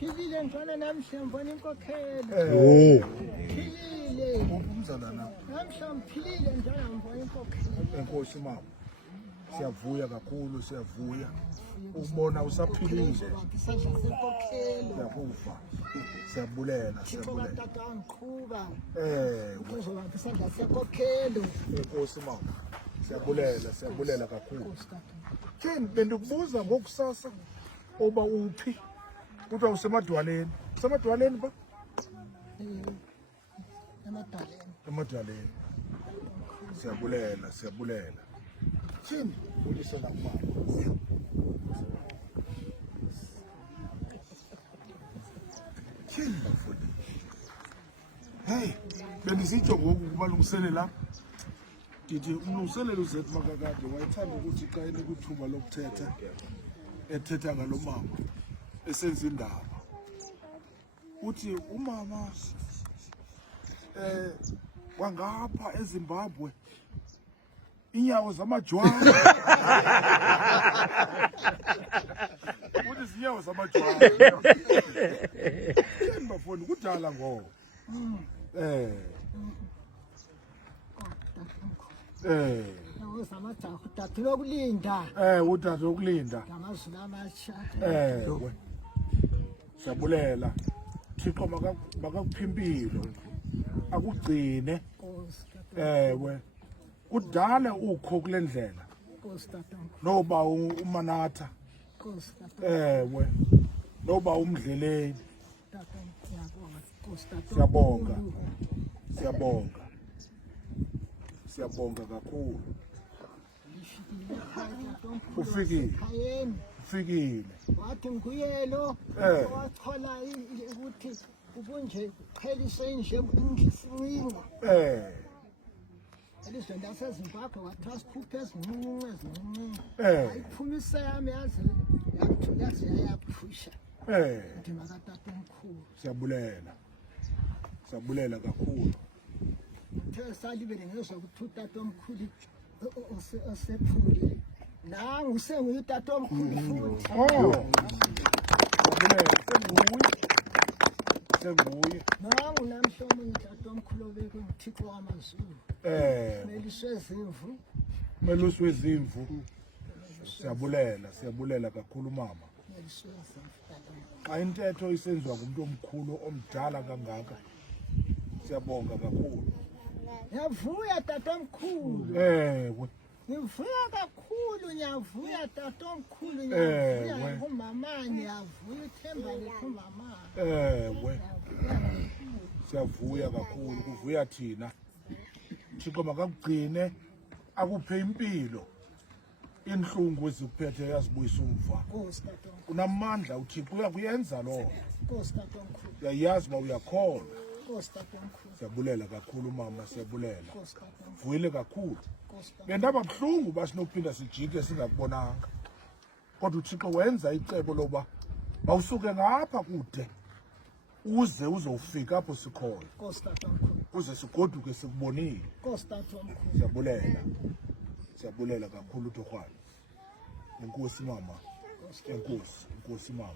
Philile ntwana namhla ngibona inkokhelo. Philile. Umzalana. Namhla ngiphilile ntwana ngibona inkokhelo. Enkosi mama. Siyavuya kakhulu, siyavuya. Ubona usaphilile. Isandla senkokhelo. Siyakufa. Siyabulela, siyabulela. Tata ngiqhuba. Kuzoba isandla senkokhelo. Enkosi mama. Siyabulela kakhulu. Thini bendikubuza ngokusasa oba uphi? Kuthiwa usemadwaleni. Usemadwaleni ba? Emadwaleni. Siyabulela. Thini ulisela kumama. Thini bafuni. Hey, bendisitsho ngoku kubalungisele la. Ndithi umlungiselelo uZet Makakade wayethanda ukuthi xa enekuthuba lokuthetha ethetha ngalo mama esenza indaba. Uthi umama wangapha eZimbabwe inyawo zamajwabu. Uthi zinyawo zamajwabu. Yini bafoni kudala ngoba. Udade lokulinda. Udade lokulinda. Ngamazwi amatsha. Siyabulela. Thixo makakuphi impilo. Akugcine. Kudala ukho kule ndlela. Noba umanatha. Noba umdleleni. Siyabonga kakhulu. Ufikile. Wathi nguyelo wachola ukuthi ubunje qhelise nje ingisincinga. Elizweni laseZimbabwe wathatha isikhuphe ezincinci. Ayiphumisa yami yaze yaphusha. Ndithi makatata omkhulu. Siyabulela kakhulu. Uthe salibele ngezwe ukuthi utata omkhulu osephule. Nangu senguyitata omkhulu futhi. Senguye. Nangu namhla omunye utata omkhulu obeke uThixo wamazulu. Meliswe zimvu. Siyabulela kakhulu mama. Xa intetho isenziwa ngumuntu omkhulu omdala kangaka. Siyabonga kakhulu. Ngiyavuya tata omkhulu. Ngivuya kakhulu, ngiyavuya tata omkhulu, ngiyavuya kumama, ngiyavuya ithemba lethu mama. Siyavuya kakhulu, kuvuya thina. Thixo makakugcine akuphe impilo. Inhlungu ezikuphethe yazibuyisa umva. Unamandla uThixo uyakuyenza lo. Uyayazi uba uyakholwa. Siyabulela kakhulu mama, siyabulela. Vuyile kakhulu. Bendaba buhlungu basinophinda sijike singakubonanga. Kodwa uThixo wenza icebo loba bawusuke ngapha kude uze uzofika apho sikhoyo. Uze sigoduke sikubonile. Siyabulela kakhulu Torhwana. Enkosi mama. Enkosi mama.